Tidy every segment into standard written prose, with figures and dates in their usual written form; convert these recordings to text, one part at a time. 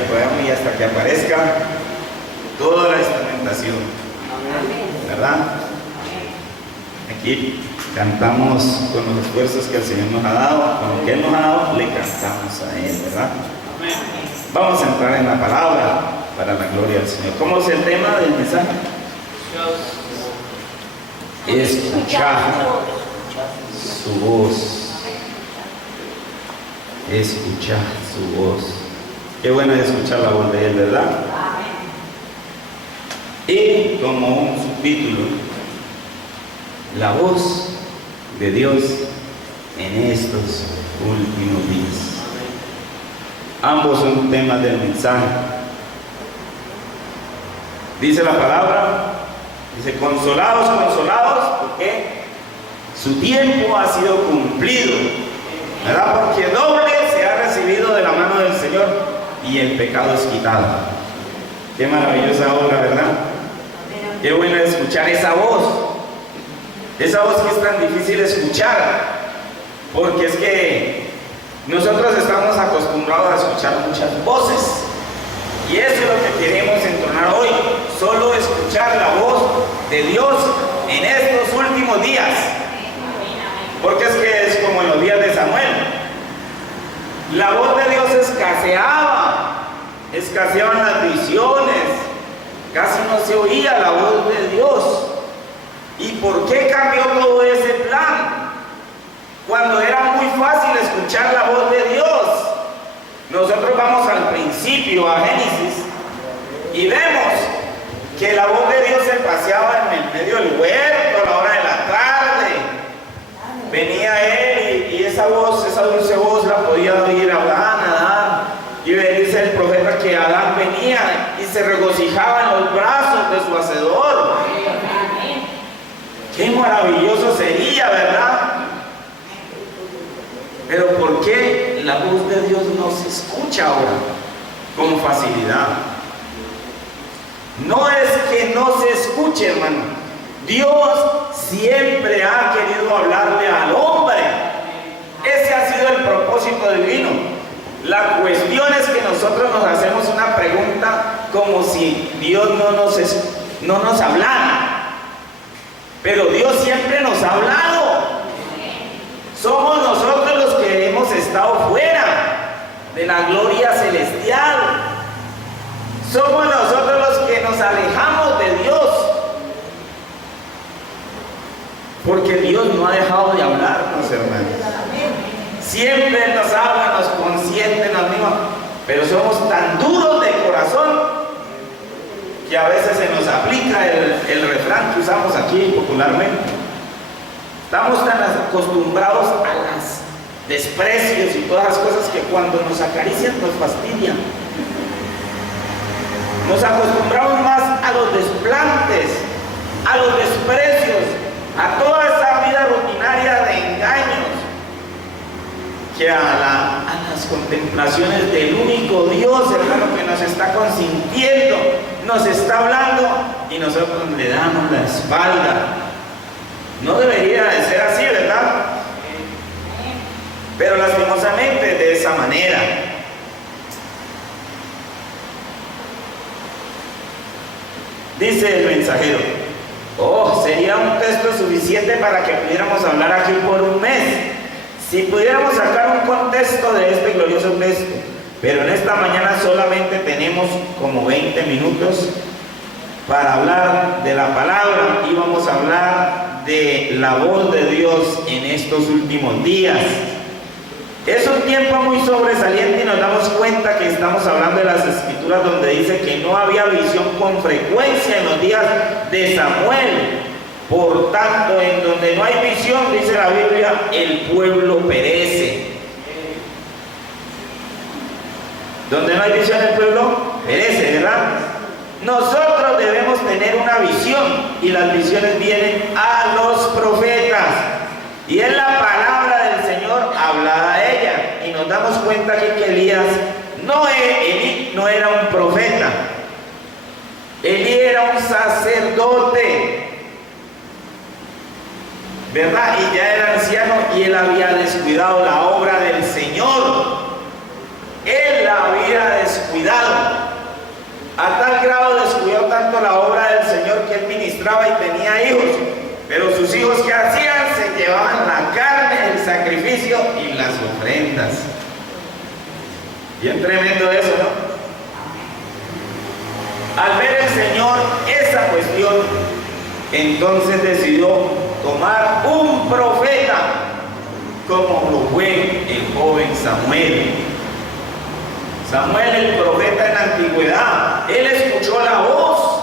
que podamos y hasta que aparezca toda la instrumentación, ¿verdad? Aquí cantamos con los esfuerzos que el Señor nos ha dado, con lo que Él nos ha dado, le cantamos a Él, ¿verdad? Vamos a entrar en la palabra para la gloria del Señor. ¿Cómo es el tema del mensaje? Escuchar su voz. Escuchar su voz. Qué bueno es escuchar la voz de Él, ¿verdad? Y como un subtítulo, la voz de Dios en estos últimos días. Ambos son temas del mensaje. Dice la palabra, dice, consolados, porque su tiempo ha sido cumplido, ¿verdad? Porque doble se ha recibido de la mano del Señor y el pecado es quitado. Qué maravillosa obra, ¿verdad? Qué bueno escuchar esa voz que es tan difícil escuchar, porque es que nosotros estamos acostumbrados a escuchar muchas voces, y eso es lo que queremos entonar hoy, solo escuchar la voz de Dios en estos últimos días, porque es que es como en los días de Samuel, la voz de Dios escaseaban las visiones, casi no se oía la voz de Dios. ¿Y por qué cambió todo ese plan? Cuando era muy fácil escuchar la voz de Dios. Nosotros vamos al principio, a Génesis, y vemos que la voz de Dios se paseaba en el medio del huerto a la hora de la tarde. Venía Él y esa voz, esa dulce voz la podía oír Adán. Y dice el profeta que Adán venía y se regocijaba en los brazos de su hacedor. Qué maravilloso sería, ¿verdad? Pero ¿por qué la voz de Dios no se escucha ahora con facilidad? No es que no se escuche, hermano. Dios siempre ha querido hablarle al hombre. Ese ha sido el propósito divino. La cuestión es que nosotros nos hacemos una pregunta como si Dios no nos hablara. Pero Dios siempre nos ha hablado. Somos nosotros los que hemos estado fuera de la gloria celestial. Somos nosotros los que nos alejamos de Dios. Porque Dios no ha dejado de hablarnos, hermanos. Siempre nos habla, nos consiente, nos anima. Pero somos tan duros de corazón que a veces se nos aplica el refrán que usamos aquí popularmente. Estamos tan acostumbrados a los desprecios y todas las cosas que cuando nos acarician nos fastidian. Nos acostumbramos más a los desplantes, a los desprecios, a toda esa vida rutinaria de engaños, que a las contemplaciones del único Dios, hermano, que nos está consintiendo, nos está hablando y nosotros le damos la espalda. No debería de ser así, ¿verdad? Pero lastimosamente de esa manera. Dice el mensajero, sería un texto suficiente para que pudiéramos hablar aquí por un mes. Si pudiéramos sacar un contexto de este glorioso texto, pero en esta mañana solamente tenemos como 20 minutos para hablar de la palabra y vamos a hablar de la voz de Dios en estos últimos días. Es un tiempo muy sobresaliente y nos damos cuenta que estamos hablando de las escrituras donde dice que no había visión con frecuencia en los días de Samuel. Por tanto, en donde no hay visión, dice la Biblia, el pueblo perece. Donde no hay visión, el pueblo perece, ¿verdad? Nosotros debemos tener una visión y las visiones vienen a los profetas. Y es la palabra del Señor hablada a ella. Y nos damos cuenta aquí que Elí no era un profeta. Elí era un sacerdote, ¿verdad? Y ya era anciano y él había descuidado la obra del Señor. Él la había descuidado. descuidado. A tal grado descuidó tanto la obra del Señor que él ministraba y tenía hijos. Pero sus hijos, ¿qué hacían? Se llevaban la carne, el sacrificio y las ofrendas. Bien tremendo eso, ¿no? Al ver el Señor esa cuestión, entonces decidió tomar un profeta, como lo fue el joven Samuel. Samuel, el profeta en la antigüedad, él escuchó la voz.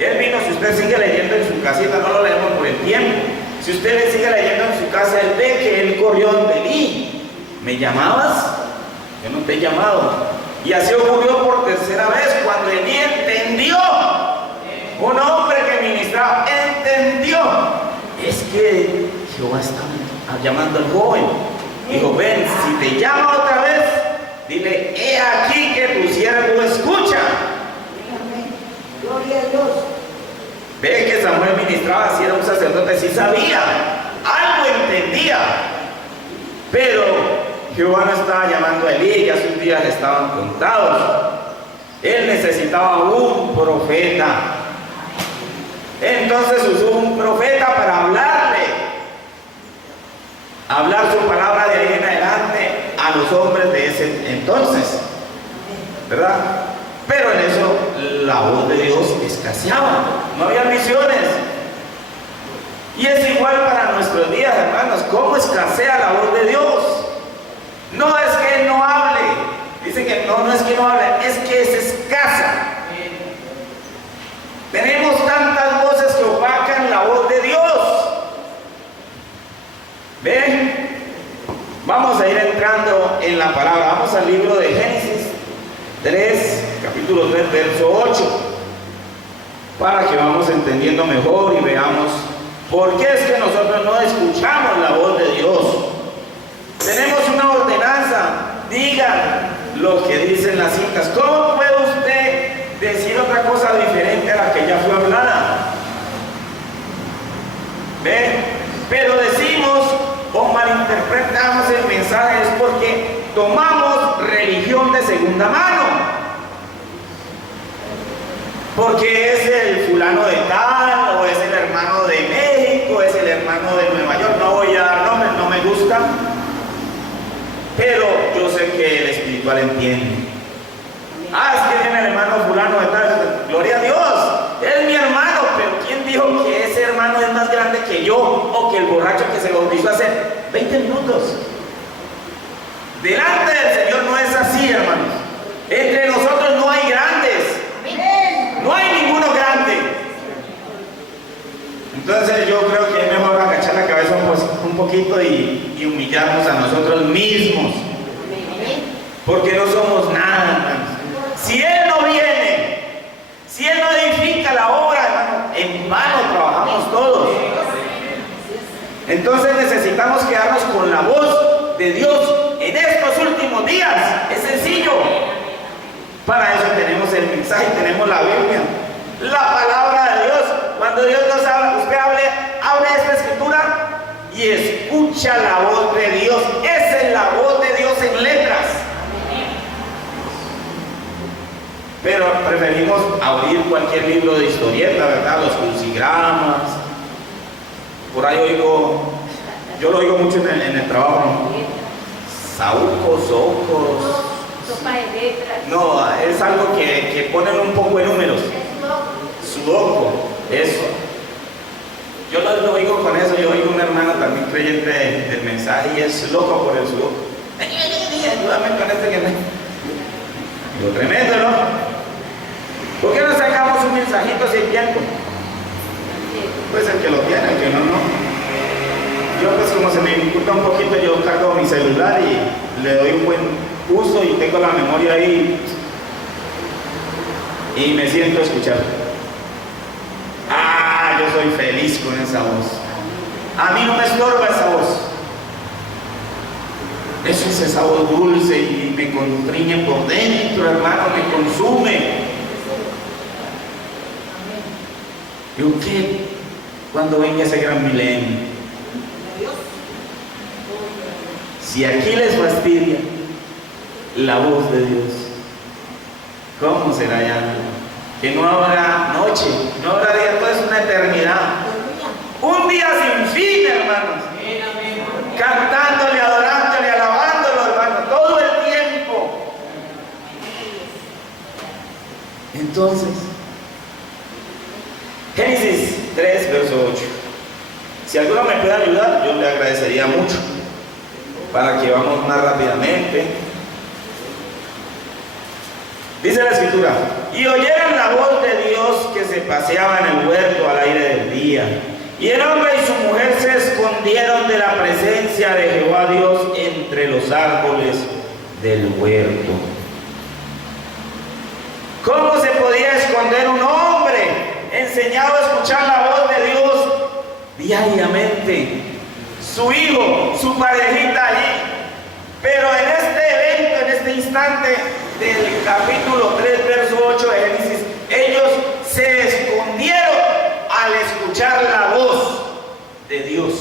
Él vino, si usted sigue leyendo en su casita, no lo leemos por el tiempo. Si usted le sigue leyendo en su casa, él ve que él corrió ante Elí. ¿Me llamabas? Yo no te he llamado. Y así ocurrió por tercera vez cuando Elí entendió. Un hombre que ministraba entendió. Es que Jehová está llamando al joven. Dijo, ven, si te llama otra vez, dile, he aquí que tu siervo escucha. Gloria a Dios. Ve que Samuel ministraba, si era un sacerdote, si sabía, algo entendía. Pero Jehová no estaba llamando a Elí, ya sus días estaban contados. Él necesitaba un profeta. Entonces usó un profeta para hablar su palabra de ahí en adelante a los hombres de ese entonces, ¿verdad? Pero en eso la voz de Dios escaseaba, no había misiones. Y es igual para nuestros días, hermanos. ¿Cómo escasea la voz de Dios? No es que Él no hable, dice que no es que no hable, es que es escasa. Tenemos tantas voces que opacan la voz de Dios. ¿Ven? Vamos a ir entrando en la palabra. Vamos al libro de Génesis 3, capítulo 3, verso 8, para que vamos entendiendo mejor y veamos por qué es que nosotros no escuchamos la voz de Dios. Tenemos una ordenanza, digan lo que dicen las citas. ¿Cómo puede usted decir otra cosa diferente a la que ya fue hablada? ¿Ven? Pero decimos o malinterpretamos el mensaje es porque tomamos religión de segunda mano. Porque es el fulano de tal, o es el hermano de México, es el hermano de Nueva York. No voy a dar nombres, no me gusta. Pero yo sé que el espiritual entiende. Es que viene el hermano fulano de tal. Gloria a Dios, es mi hermano. Pero ¿quién dijo que ese hermano es más grande que yo? O que el borracho que se bautizó hace 20 minutos. Delante del Señor no es así, hermanos. Entre nosotros no hay grandes. No hay ninguno grande. Entonces yo creo que es mejor agachar la cabeza un poquito y humillarnos a nosotros mismos. Porque no somos nada, hermanos. Si Él no viene, si Él no edifica la obra, hermano, en vano trabajamos todos. Entonces necesitamos quedarnos con la voz de Dios en estos últimos días. Es sencillo. Para eso tenemos el mensaje, tenemos la Biblia, la palabra de Dios. Cuando Dios nos habla, usted abre esta escritura y escucha la voz de Dios. Esa es la voz de Dios en letras. Pero preferimos abrir cualquier libro de historieta, ¿verdad? Los crucigramas. Por ahí yo lo oigo mucho en el trabajo, ¿no? Saúcos, ocos. Sopa de letras. No, es algo que ponen un poco de números. Sudoku, eso. Yo lo oigo con eso. Yo oigo un hermano también creyente del mensaje y es loco por el sudoku. Ayúdame con este que me... Lo tremendo, ¿no? ¿Por qué no sacamos un mensajito sin tiempo? Pues el que lo tiene, el que no, no. Yo pues como se me dificulta un poquito, yo cargo mi celular y le doy un buen uso y tengo la memoria ahí y me siento a escuchar. Yo soy feliz con esa voz. A mí no me estorba esa voz. Eso es esa voz dulce y me constriñe por dentro, hermano, me consume. ¿Yo qué? Cuando venga ese gran milenio. Si aquí les fastidia la voz de Dios, ¿Cómo será ya? Que no habrá noche, no habrá día, todo es una eternidad. Un día sin fin, hermanos. Cantándole, adorándole, alabándolo, hermanos, todo el tiempo. Entonces, Génesis 3, verso 8. Si alguno me puede ayudar, yo le agradecería mucho, para que vamos más rápidamente. Dice la escritura: y oyeron la voz de Dios que se paseaba en el huerto al aire del día. Y el hombre y su mujer se escondieron de la presencia de Jehová Dios entre los árboles del huerto. ¿Cómo se podía esconder un hombre enseñado a escuchar la voz de Dios diariamente? Su hijo, su parejita allí. Pero en este evento, en este instante del capítulo 3, verso 8 de Génesis, ellos se escondieron al escuchar la voz de Dios.